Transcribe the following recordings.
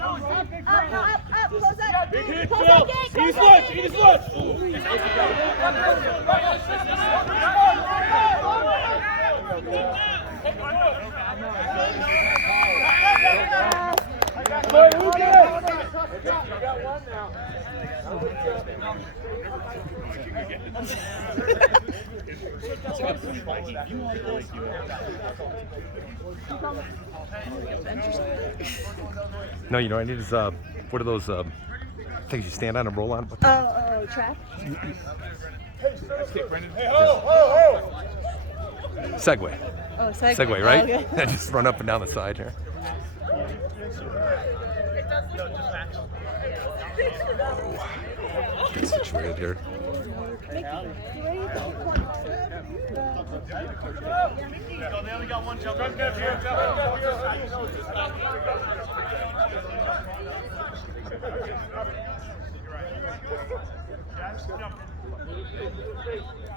Close up. Big hit, Close Phil. up, Gate. Eat his lunch. Eat his lunch. No, you know, I need is what are those things you stand on and roll on? Track. Segway. Oh, Segway, right? Oh, okay. Just run up and down the side here. Oh, get situated here. They only got one jump.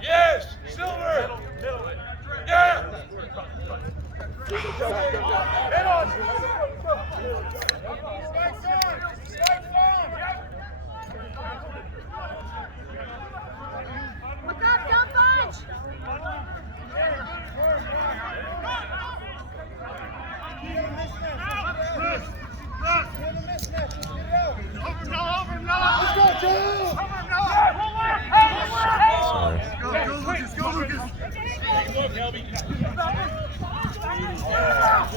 Yes! Silver! Yeah! Head on! What's up, jump bunch? Sorry. Go, Lucas! Go, Lucas! Yeah, baby! Yeah!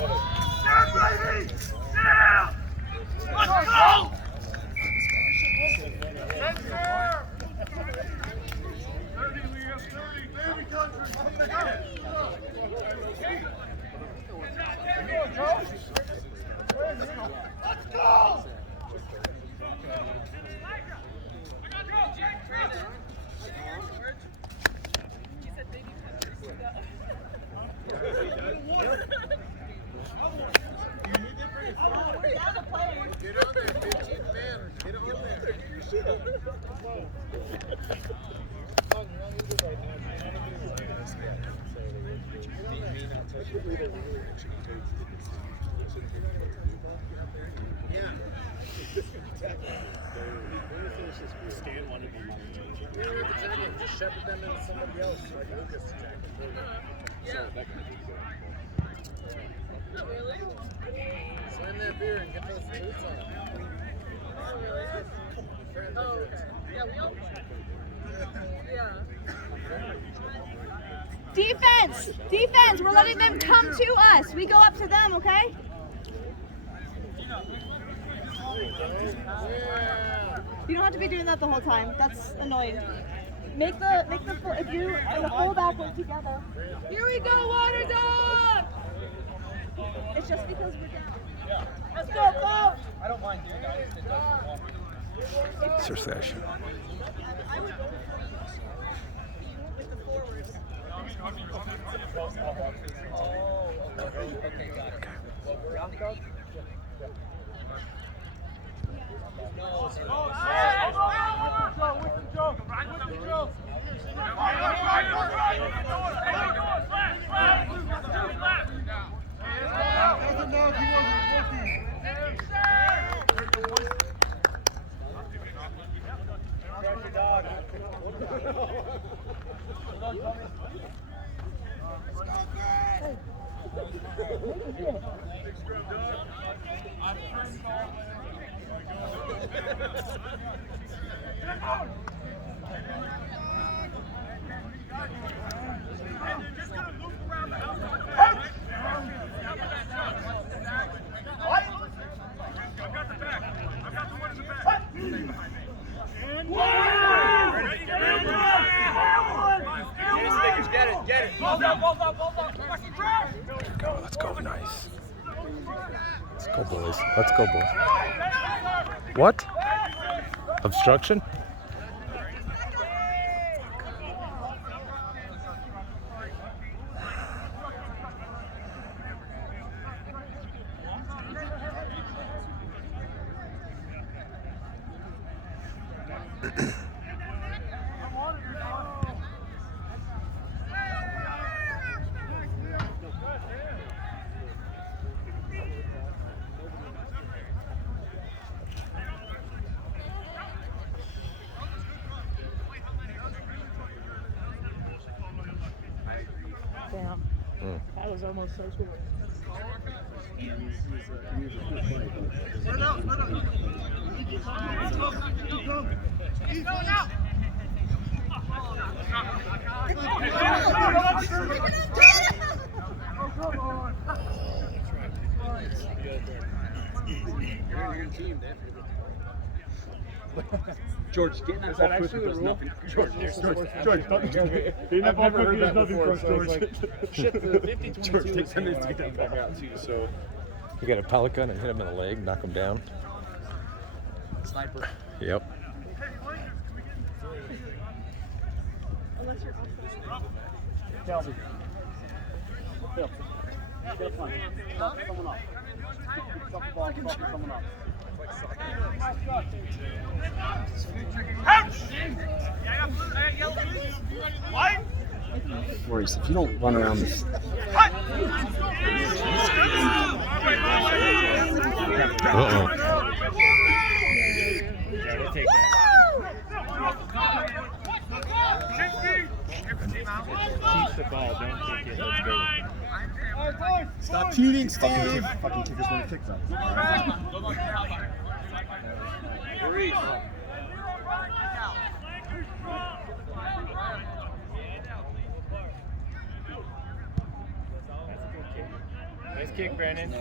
Let's go! Let's go! 30, we have 30. Baby country. Let's go! Get on there, 15th man. Get on there. Get your shit up. Stan wanted to just shepherd them into somebody else, like Lucas to check it. So that kind of really? Slam that beer and get those boots on. Oh, really? Oh, okay. Yeah, we all. Yeah. Defense! Defense! We're letting them come to us. We go up to them, okay? You don't have to be doing that the whole time. That's annoying. Make the if you and the fullback work together. Here we go, Waterdogs! It's just because we're down. Let's go, coach! I don't mind doing that if it doesn't walk. Seriously, I should. I would go with the forwards. Oh, okay, got it. Well, we're on the go. Let's go, nice. Let's go, boys. Let's go, boys. What? Obstruction? was almost so cool. George, getting that ball quicker does nothing. George, I've never heard that before, so it's like, shit, the 50-22 George, takes 10 minutes to get that back out, too, so. You got a pellet gun and hit him in the leg, knock him down. Sniper. Yep. Unless you're Kelsey. Phil. Phil, come on. Stop someone off. Stop the ball, stop someone off. Maurice, if you don't run around this. Uh-oh. Yeah, we'll take that. Keep the ball, don't take it. Let's go. Stop cheating, Steve! Fucking kickers want to kick that. Nice kick, Brandon.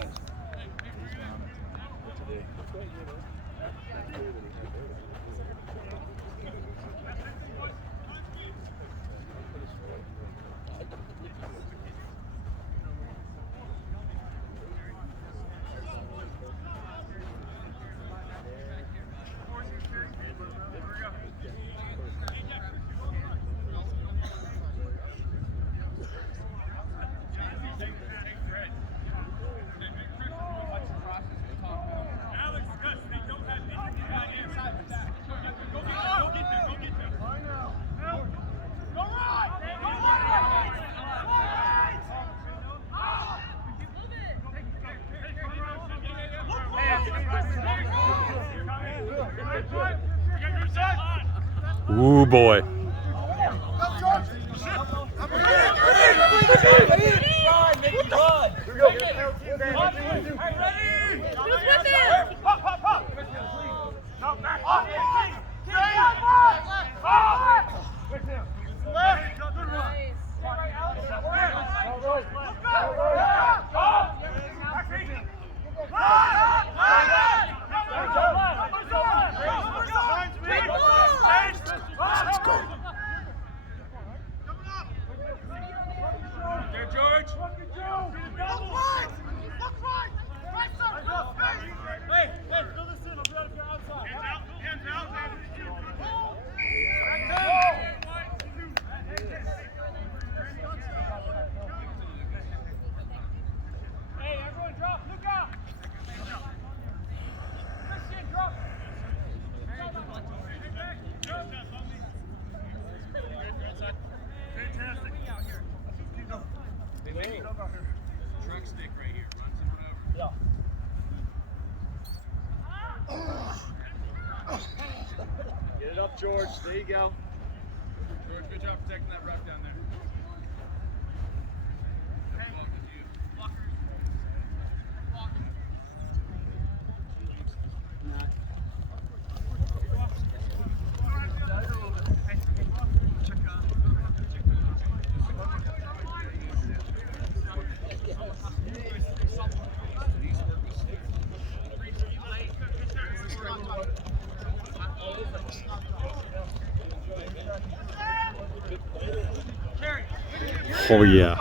Ooh, boy. Get it up, George. There you go. George, good job protecting that rock down there. Oh, yeah.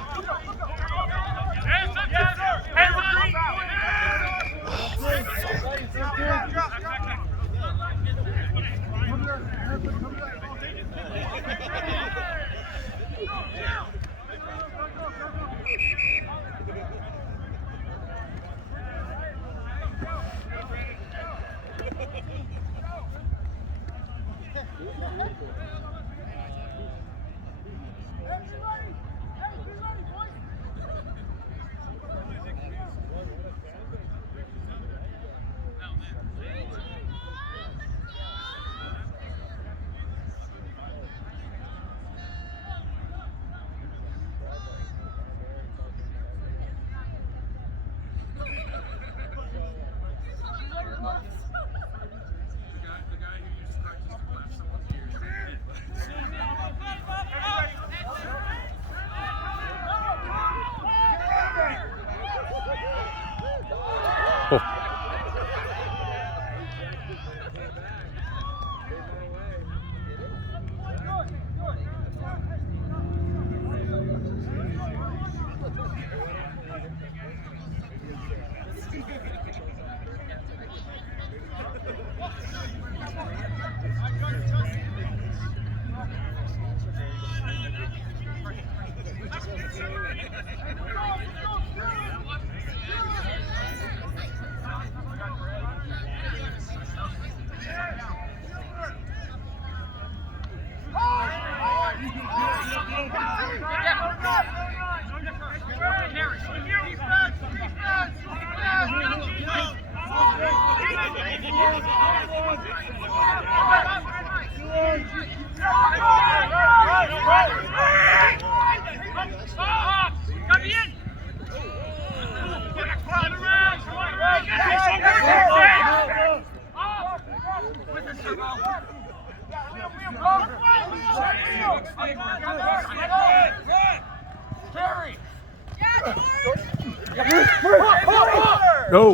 No.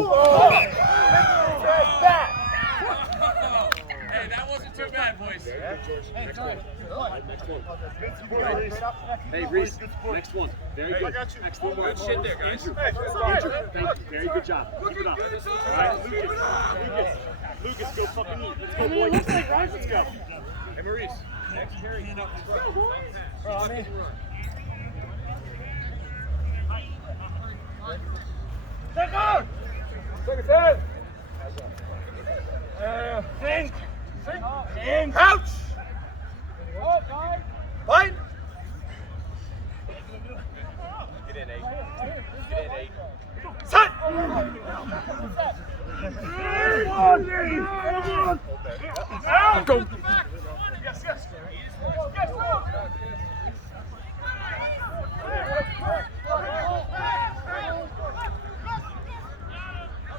Hey, that wasn't too bad, boys. Hey, Reese, next one. Very good. Excellent work. Good shit there, guys. Thank you. Very good job. Keep it up. All right, Lucas, go fucking eat. Let's go, boys. Let's go. Hey, Maurice. Next carry. Take out! Take his head! Sink! Sink! In! Crouch! Fight! Get in, 8. Get in, 8. Set! Go. Yes, yes.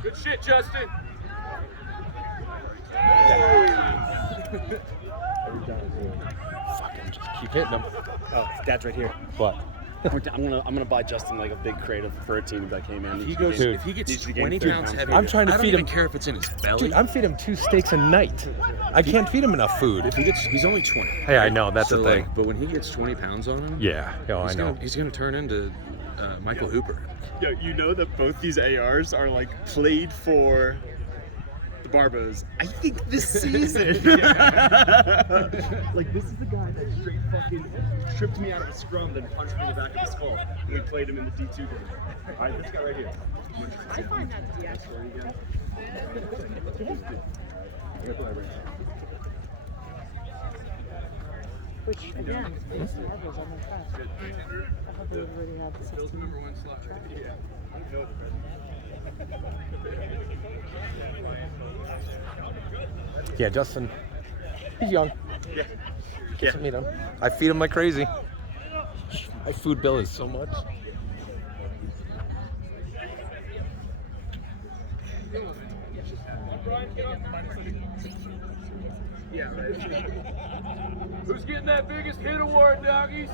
Good shit, Justin. Fucking just keep hitting him. Oh, Dad's right here. What? I'm gonna buy Justin like a big crate of protein that came in. If he gets 20 pounds heavier, I'm trying to I don't feed even him. care if it's in his belly. Dude, I'm feeding him 2 steaks a night. I can't feed him enough food. If he gets, he's only 20. Hey, I know, that's so the thing. Like, but when he gets 20 pounds on him, Yeah, I know. he's gonna turn into Michael Hooper. Yo, you know that both these ARs are like played for the Barbos. I think this season. Like this is the guy that straight fucking tripped me out of a scrum, then punched me in the back of the skull. And we played him in the D2 game. All right, this guy right here. I find that to be actually. Which, again, is Barbos on my fast. I thought they would already have the 16. Number 1 slot. Yeah. Yeah, Justin, he's young. Yeah. Get to meet him. I feed him like crazy. My food bill is so much. Yeah, right. Who's getting that biggest hit award, doggies?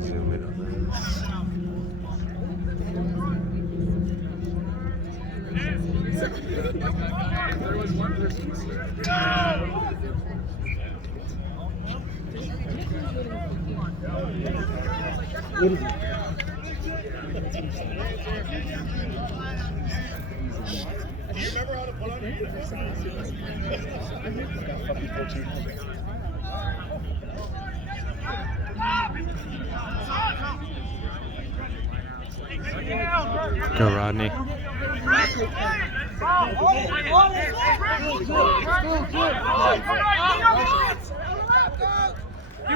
Zoom in on this. There was one person. Go, Rodney.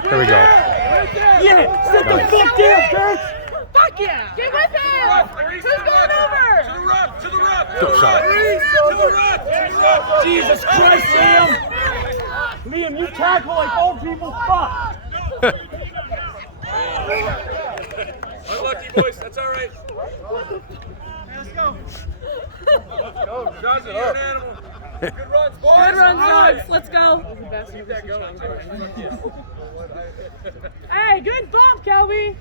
Here we go. Yeah! Sit the fuck down, bitch! Fuck yeah! Get with him! Who's going over? To the rough! To the rough! Go, shot. To the rough! To the rough! Jesus Christ, Liam! Liam, you tackle like old people. Fuck! Unlucky, boys. That's all right. Let's go. Let's go. Johnson, you're an animal. Good runs, boys. Good run, dogs. Let's go. Keep that going. Hey, good bump, Kelby.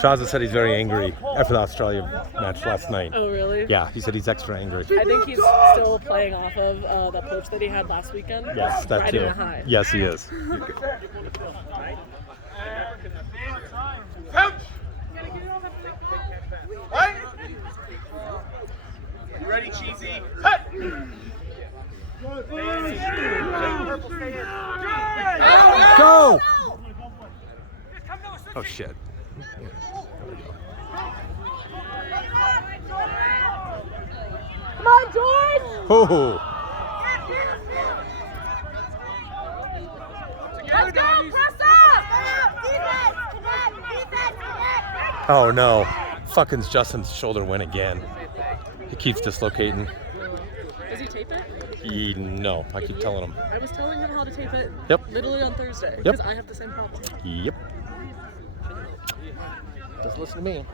Shaza said he's very angry after the Australia match last night. Oh, really? Yeah, he said he's extra angry. I think he's still playing off of the poach that he had last weekend. Yes, that Riding too. a high. Yes, he is. Coach! Right? You ready, Cheesy? Cut! Go! Oh, shit. Come on, George! Oh! Let's go! Press up! Oh, no. Fucking Justin's shoulder went again. He keeps dislocating. Does he tape it? No, I keep telling him. I was telling him how to tape it. Yep. Literally on Thursday. Yep. Because I have the same problem. Yep. Just listen to me.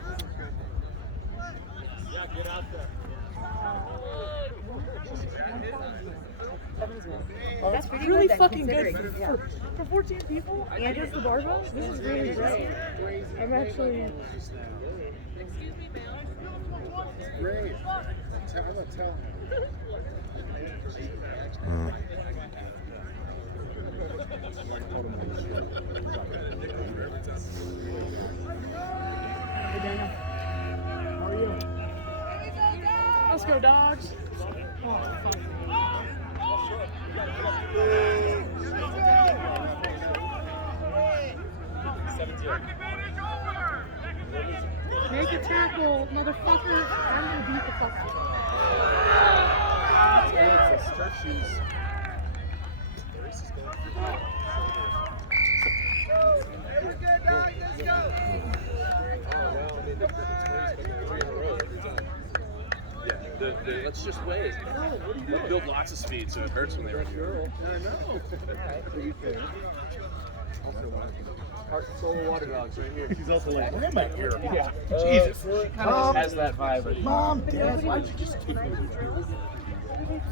That's really fucking good for 14 people. And just the Barbos. This is really great. I'm actually. Excuse me, ma'am. Great. I'm gonna tell him. Hey, Daniel. How are you? Let's go, dogs. Oh, fuck. Make a tackle, motherfucker. I'm gonna beat the fuck out of you. Let's just wait. They'll build lots of speed, so it hurts when they run you. I know. Heart and soul of Waterdogs right here. He's also like, where am I here? Yeah. Jesus. Kind of has that vibe. Mom, Dad, why'd you just take me?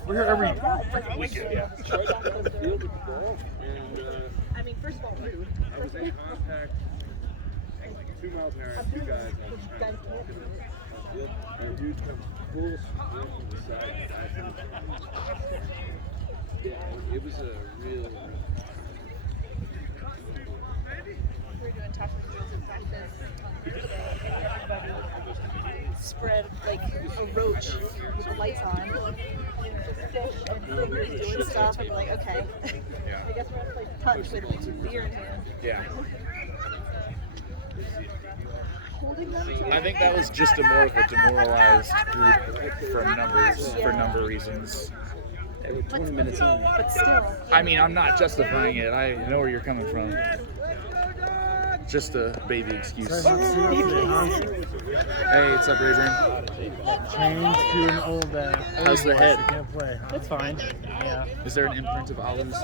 We're here every freaking weekend. Yeah. I mean, first of all, rude. I was in contact 2 miles an hour and 2 guys on the track. And a dude comes full sprint from the side. Yeah, it was a real. We're doing tackle drills in practice on Thursday, and everybody spread like a roach with the lights on. And just fish and fingers doing stuff. And like, okay. I guess we're gonna play touch with beer in hand. Yeah. I think that was just more of a demoralized group for number reasons. They were 20 minutes in. But still. I mean, I'm not justifying it. I know where you're coming from. Just a baby excuse. Hey, what's up, Adrian? Changed to an old How's the head? Can't play. It's fine. Yeah. Is there an imprint of Alu's?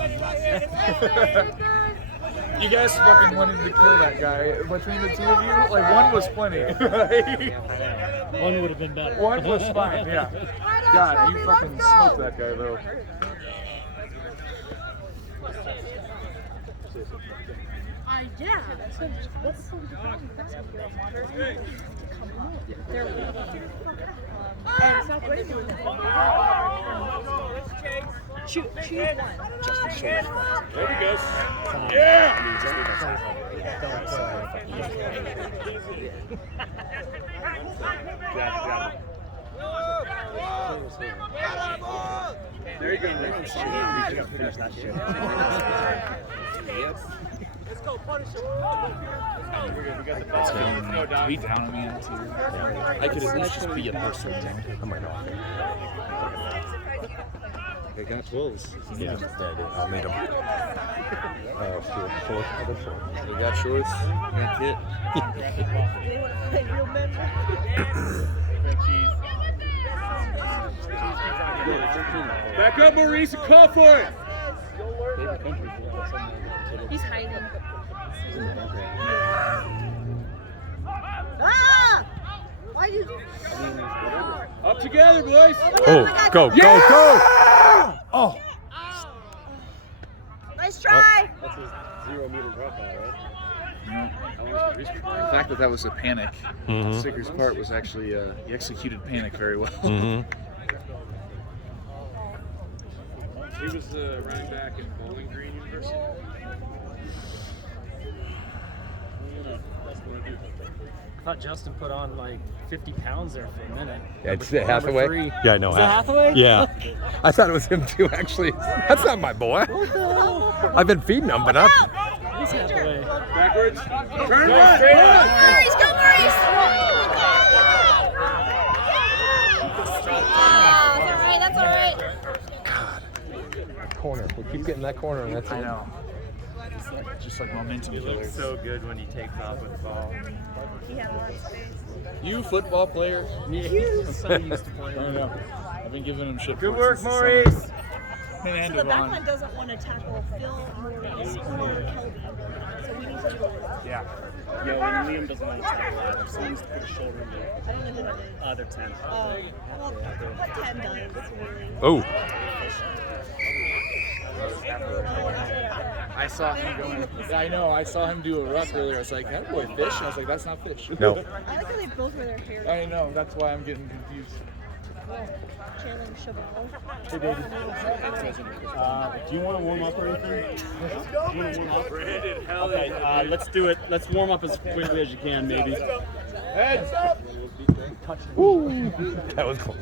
You guys fucking wanted to kill that guy. Between the two of you, like, one was plenty. One would have been better. One was fine, yeah. God, you fucking smoked that guy, though. Yeah. So what's the problem? They're and Southwest doing that. Choose one. There he goes. Yeah! There you go. Finish that shit. Let's go, punish him. It's feeling to be down on me too. I could at least just be a person. I might not. They got 12s. Yeah, I'll need them. Shorts, other shorts. We got shorts, we got kit. Back up, Maurice, and call for it. He's hiding. Ah! Why did you? Up together, boys. Oh, go, go, go! Oh! Nice try. That's his 0 meter dropout, right? The fact that was a panic, Sicker's part was actually, he executed panic very well. He was the running back at Bowling Green University. I thought Justin put on like 50 pounds there for a minute. Yeah, it's Hathaway. Yeah, I know. Is that Hathaway? Yeah. I thought it was him too, actually. That's not my boy. I've been feeding him, but not. He's Hathaway. Backwards. Turn Go right. Maurice! Go Maurice! That's all right. God. Corner. We keep getting that corner, and that's it. I know. just like momentum He looks killers. so good when he takes off with the ball. He had a lot of space. You football player. He's so used to I playing. know. I've been giving him shit. Good for work, since the Maurice. summer. And So the Devon. backline doesn't want to tackle Phil, Maurice, or Kelby. So we need to do it. Yeah. Yo, and Liam doesn't want to tackle either. Someone needs to put a shoulder in there. I don't know who that is. They're 10. Oh, well, 10 does, really. Oh, I saw him going. I know. I saw him do a ruck earlier. I was like, that boy fish. I was like, that's not fish. no. I like how they both wear their hair. I know. That's why I'm getting confused. Chandler and Chabal. Hey, David. Do you want to warm up or anything? Do you want to warm up? Okay, let's do it. Let's warm up as quickly as you can, maybe. Heads. Woo. That was close.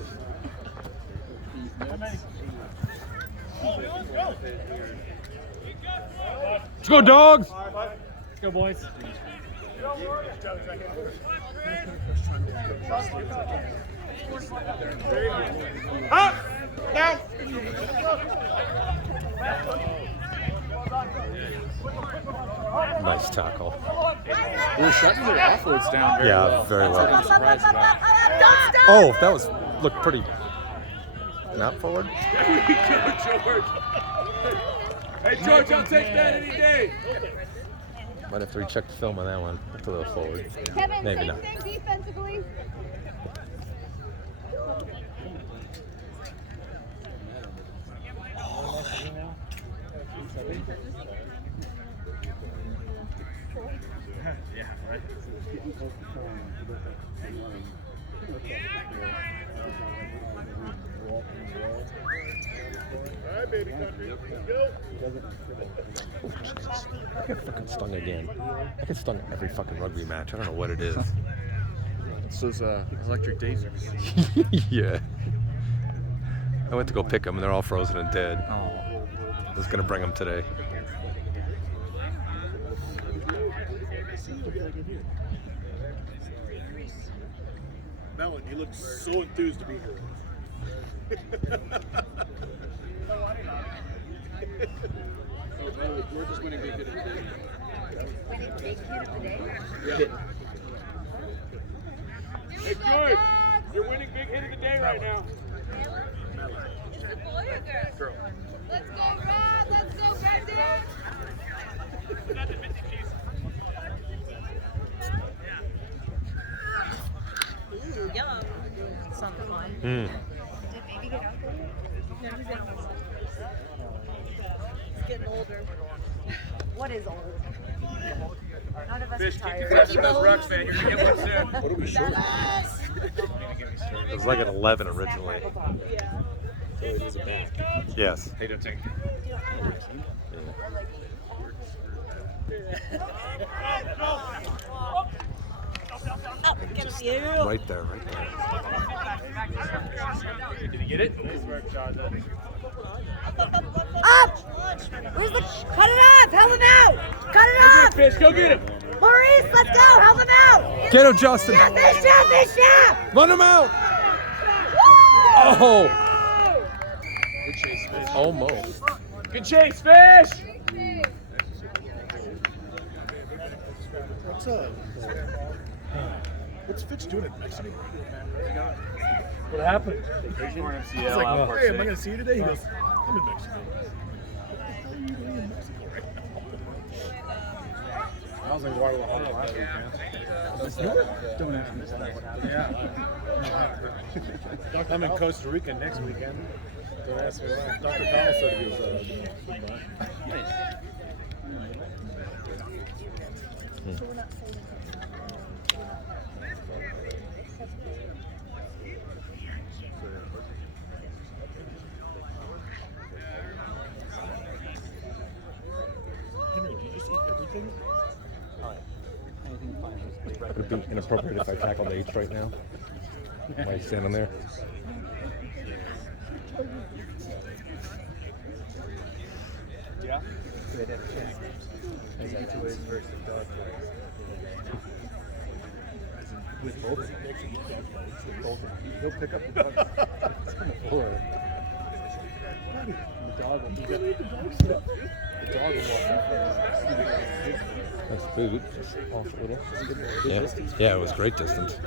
Let's go, dogs. Let's go, boys. Up! Down! Nice tackle. We're shutting their offloads down very Yeah, well. very That's well. what I'm surprised about. Oh, that was looked pretty. Not forward. There we go, George. Hey, George, I'll take that any day. Might have to recheck the film on that one. That's a little forward. Kevin, Maybe same not. thing defensively. All right, baby country. Let's go. I get fucking stung again. I get stung every fucking rugby match. I don't know what it is. It's those electric daisies. Yeah. I went to go pick them and they're all frozen and dead. Oh. I was gonna bring them today. Melon, you look so enthused to be here. Oh, by the way, George is winning big hit of the day. Winning big hit of the day. Yeah. Hey, George, you're winning big hit of the day right now. Is it boy or girl? Let's go, Rob! Let's go, Brendan! Ooh, yum. Sounds fun. Mm. Did baby get out there? No, he's getting old. He's getting older. What is old? None of us Fish, are keep tired. your touching those rucks, man. You're gonna get one soon. What are we short? It was like an 11 originally. Yeah. So it is a back. Yes. Hey, don't take Oh, get a view. Right there, right there. Did he get it? Up! Where's the... Cut it off! Help him out! Cut it off! Fish, go get him. Maurice, let's go! Help him out! Get him, Justin! Yeah, fish up! Fish up! Run him out! Woo! Oh! Good chase, fish. Almost. Good chase, fish. What's Fitch doing in Mexico? What happened? I was like, hey, am I going to see you today? He goes, I'm in Mexico. What are you doing in Mexico right now? I was in Guadalajara last week, man. Don't ask me. Yeah. I'm in Costa Rica next weekend. Don't ask me why. Dr. Powell said he was Henry, did you just eat everything? Would it be inappropriate if I tackled H right now? Why are you standing there? Yeah? H2A's versus dog. With both of them. He'll pick up the puck. It's on the floor. That's food. Yeah. Yeah, it was great distance.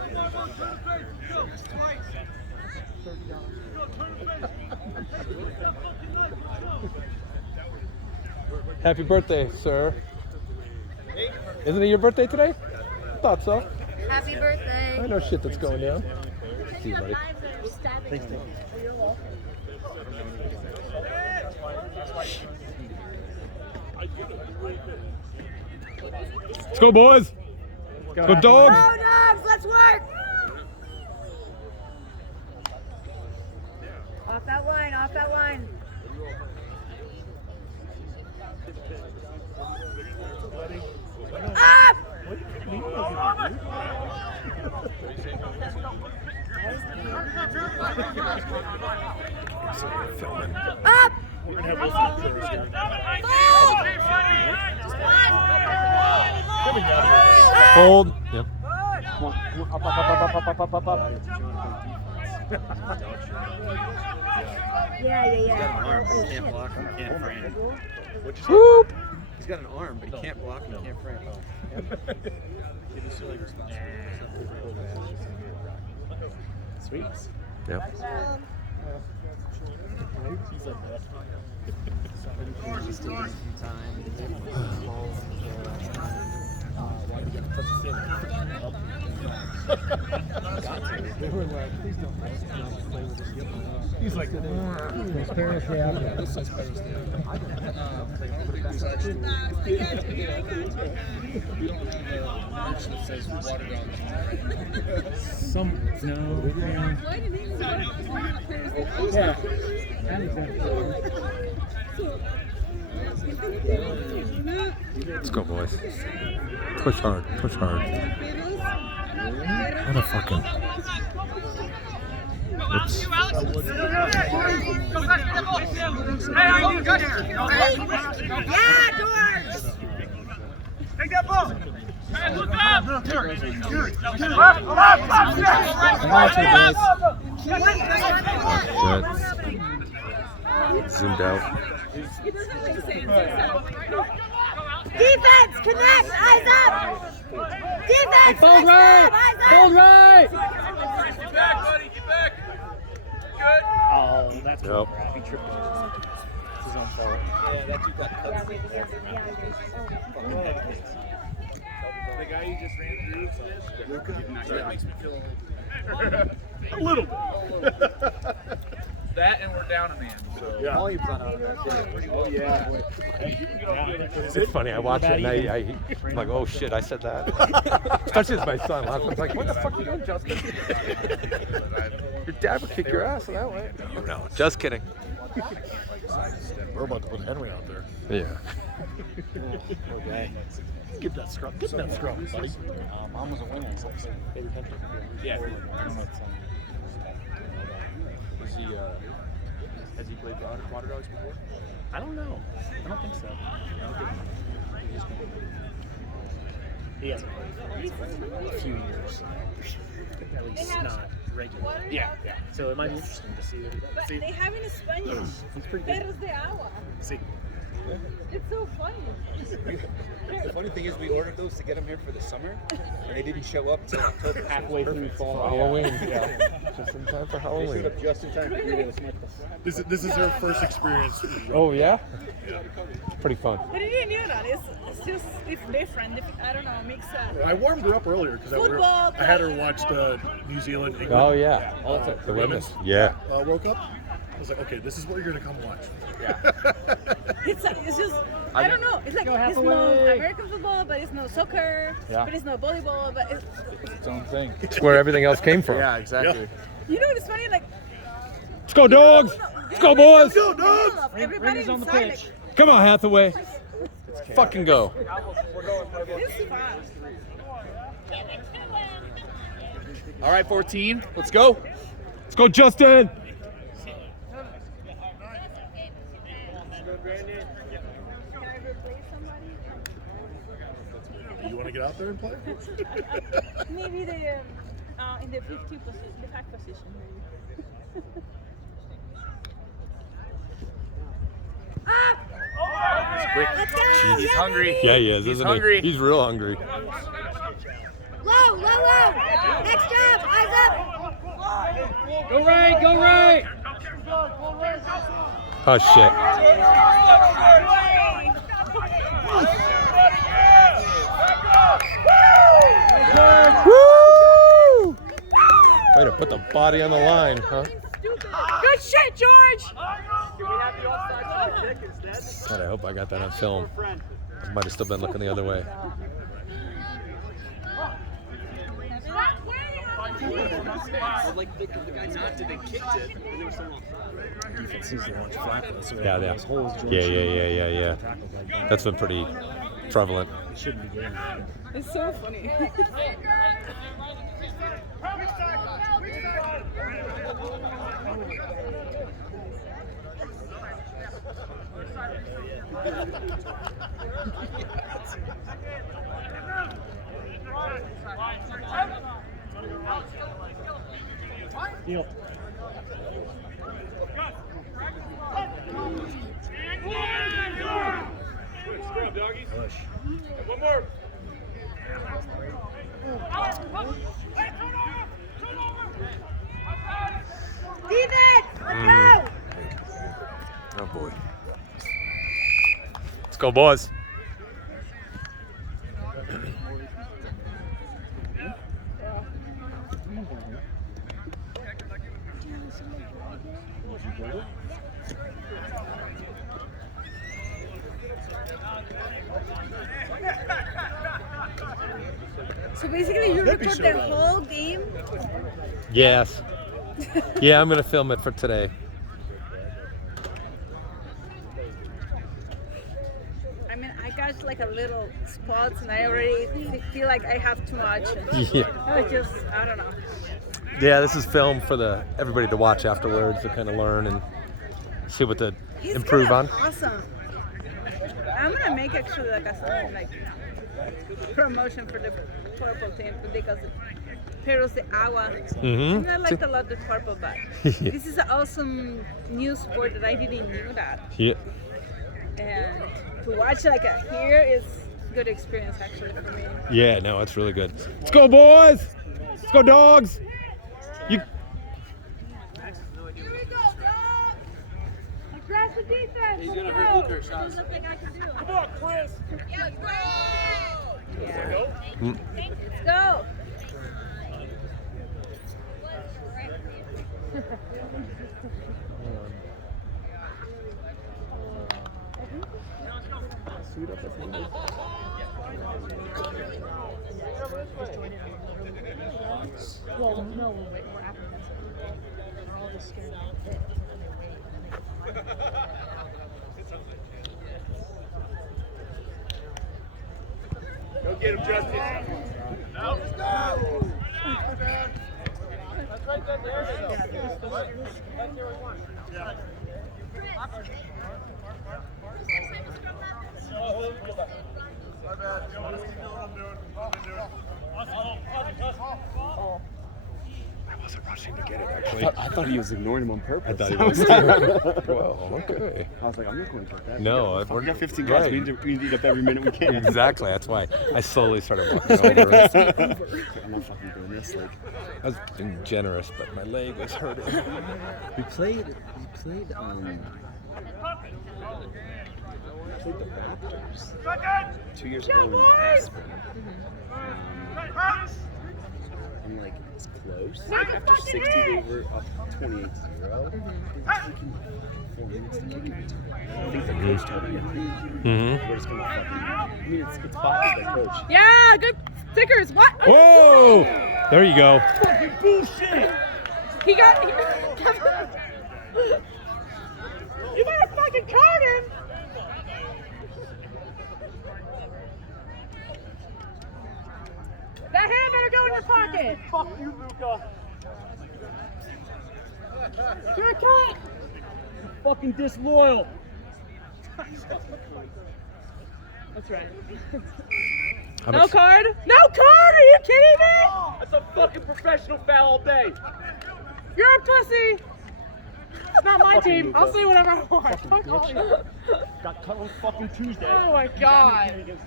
Happy birthday, sir. Isn't it your birthday today? I thought so. Happy birthday. I know shit that's going down. See you, buddy. Thanks, Let's go, boys. Go, dogs. Go dogs, let's work. Off that line, off that line. Up! Up! We're gonna have those controls here. Hold. Yep. Yeah. He's got an arm, but he can't block him, can't frame. Whoop. He's got an arm, but he can't block him, can't frame. Sweet. Yep. He's like that. They were like, please don't play with this. He's like, His parents were out there. Yeah. Let's go, boys. Push hard. Push hard. What a fucking. Oops. Yeah, George! Take that ball. Hey, look up. Zoomed out. Defense, connect, eyes up! Defense, Hold next right! time, eyes up! Hold right! Get back, buddy. Get back. Good. Oh, that's Yep. He tripped. It's his own fault. Yeah, that dude got cut. the guy you just ran through, that makes me feel a little bit. That and we're down a man. So. Yeah. Volume's not out of that video. Oh, yeah. It's funny. I watch it and I'm like, oh shit, I said that. Especially as my son. I was like, what the fuck are you doing, Justin? Your dad would kick your ass that way. No, just kidding. We're about to put Henry out there. Yeah. Okay. Get that scrum. Get that scrum, buddy. Mom was a winner. Yeah. Is he, has he played Waterdogs before? I don't know. I don't think so. He hasn't played for a few years. At least not regular. Yeah. So it might be interesting to see what he does. See, They have in Spanish. he's pretty good. Perros de agua. See. It's so funny. The funny thing is we ordered those to get them here for the summer, and they didn't show up till October. Halfway through fall. Halloween. Yeah. Just in time for They Halloween. showed up just in time for Christmas. This is her first experience. Oh yeah. Pretty fun. But it didn't know that. It's just different. I don't know, mix I warmed her up earlier because Football, I had her watch the New Zealand England Oh yeah. the women's. Yeah. World Cup. I was like, okay, this is what you're gonna come watch. It's just I don't know. It's like it's no American football, but it's no soccer, Yeah. but it's no volleyball, but it's Its own thing. It's where everything else came from. Yeah, exactly. you know what's funny? Like Let's go, dogs. Let's go, boys. Go, dogs! everybody's on the inside, pitch. Come on, Hathaway. Fucking go. Like, it's fun. All right, 14. Let's go. Let's go, Justin. You want to get out there and play? Maybe the in the 50 position, the 5 position maybe. Let's go. He's hungry. Yeah, he is, He's isn't hungry. he? He's real hungry. Low. Next job. Eyes up. Go right, go right. Oh shit. Woo! Way to put the body on the line, huh? Good shit, George! God, I hope I got that on film. I might have still been looking the other way. Like the guy knocked it and kicked it, and there was someone Yeah. That's been pretty prevalent. It's so funny. Deal. Push. One more. Defense. Let's go. Oh boy. Let's go, boys. So basically, you record the whole game. Yes. Yeah, I'm gonna film it for today. I mean, I got like a little spots, and I already feel like I have too much. Yeah. I don't know. Yeah, this is film for everybody to watch afterwards to kind of learn and see what to He's improve on. Awesome. I'm gonna make actually like a something like promotion for the purple team because Perros de Agua. Mm-hmm. I liked a lot the purple, but this is an awesome new sport that I didn't knew that. Yeah. And to watch like here is good experience actually for me. Yeah, no, it's really good. Let's go, boys! Let's go, dogs! You. Here we go, dog. Aggressive defense. He's Let's gonna go. hurt Luker, Sean. There's nothing I can do. Come on, Chris. Let's go. Mm. Let's go. Well, no, we're apprehensive. We're all just scared of it. Go get him, Justin. Let's go. That's right there. There you go. Right there we want. Yeah. My bad. You want to see what I'm doing? I wasn't rushing to get it, actually. I thought he was ignoring him on purpose. I thought he was too. Well, okay. I was like, I'm not going to get that. No, we got 15 guys. right. We need to eat up every minute we can. Exactly, that's why I slowly started walking over it. I'm not fucking doing this. Like, I was being generous, but my leg was hurting. we played the Raptors 2 years ago in Aspen. And like it's close. After 60 they were up 28-0. Taking 4 minutes to make it. I think the coach told me Mm-hmm. we're just gonna fucking. I mean it's Bob's the coach. Yeah, good stickers. What? Whoa! There you go. Fucking bullshit. He got. You better fucking card him. That hand better go in your pocket. Fuck you, Luka. You're a cut. Fucking disloyal. That's right. How No much- card? No card? Are you kidding me? That's a fucking professional foul all day. You're a pussy. It's not my team. I'll say whatever I want. Fuck all you. Got cut on fucking Tuesday. Oh my god.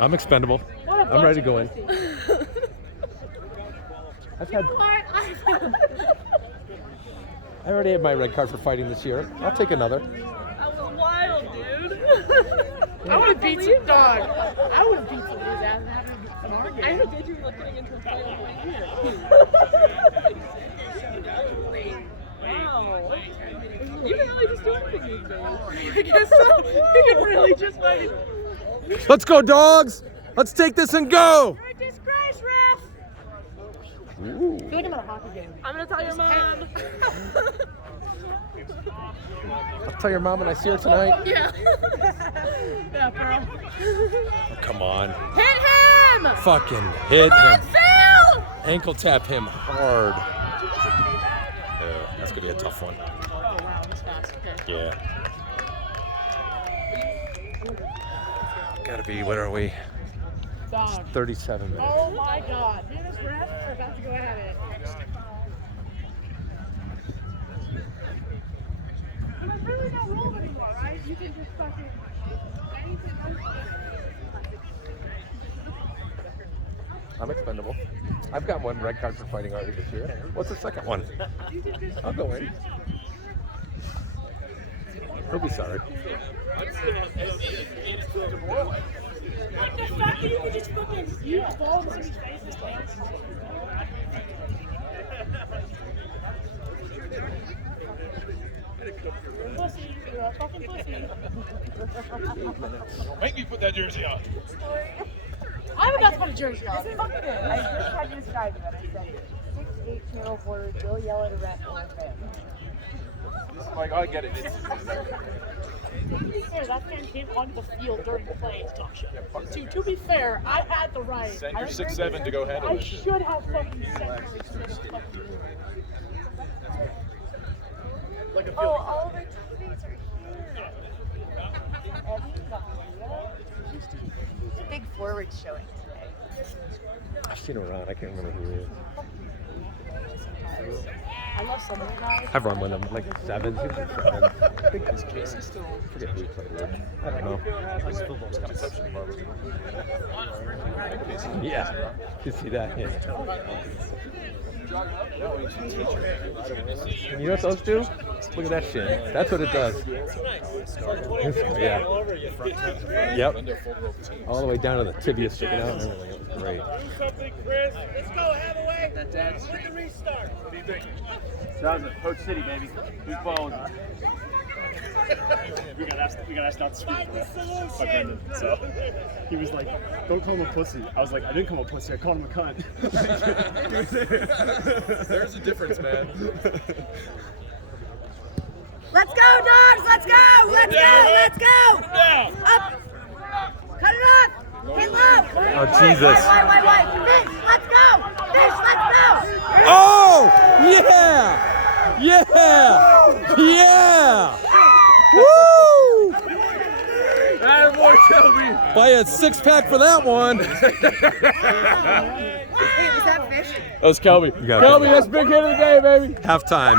I'm expendable. I'm ready to go in. I've had. I already have my red card for fighting this year. I'll take another. That was wild, dude. I would have beat some dog. I would have beat some of his ass and have an I argument. forget you were getting into a fight on the way here. Wow. You can really just do anything these days. I guess so. You can really just like. Let's go, dogs! Let's take this and go! You're a disgrace, ref. Ooh. I feel like I'm at a hockey game. I'm gonna tell your mom. I'll tell your mom when I see her tonight. Yeah. Yeah, Pearl. Oh, come on. Hit him! Fucking hit Come on, him. Phil! Ankle tap him hard. That's gonna be a tough one. Oh, wow, that's fast. Okay. Yeah. Gotta be, what are we? Dog. 37 minutes. Oh my god. Me and this ref are about to go at it. There's really no rules anymore, right? You can just fucking anything else. I'm expendable. I've got one red card for fighting already this year. What's the second one? I'll go in. He'll be sorry. The fact that you can just fucking use balls in his face is pussy. You're a fucking pussy. Don't make me put that jersey on. I'm about to put a jersey on. I just tried to describe it. I said 6'8" channel forward, Bill yell at a ref or a fan. Like, I get it. To be fair, that fan came onto the field during the play and talk shit. To be fair, I had the right. Send your 6'7" to go handle I it. should have fucking sent her Oh, all of our teammates are here. The big forward showing today. I've seen him around. I can't remember who he is. I love some of the guys. I've run with him like sevens. He was in sevens. I think that's Casey still. I forget who he played with. I don't know. Yeah. You see that? Yeah. You know what those do? Look at that shit. That's what it does. Yeah. Yep. All the way down to the tibia sticking out and everything. It was great. Do something, Chris. Let's go, Hathaway. With the restart. What do you think? Johnson, Coach City, baby. Who's balling? We got asked not to speak. By Brendan. So he was like, "Don't call him a pussy." I was like, "I didn't call him a pussy. I called him a cunt." There's a difference, man. Let's go, dogs! Let's go! Let's go! Let's go! Up! Cut it off! Hit low! Oh, Jesus. Wait! Fish! Let's go! Fish! Let's go! Oh! Yeah! Yeah! Yeah! Woo! Attaboy, Shelby. Buy a 6-pack for that one. Wait, was that fish? That was Kelby. Shelby, that's big hit of the day, baby. Halftime.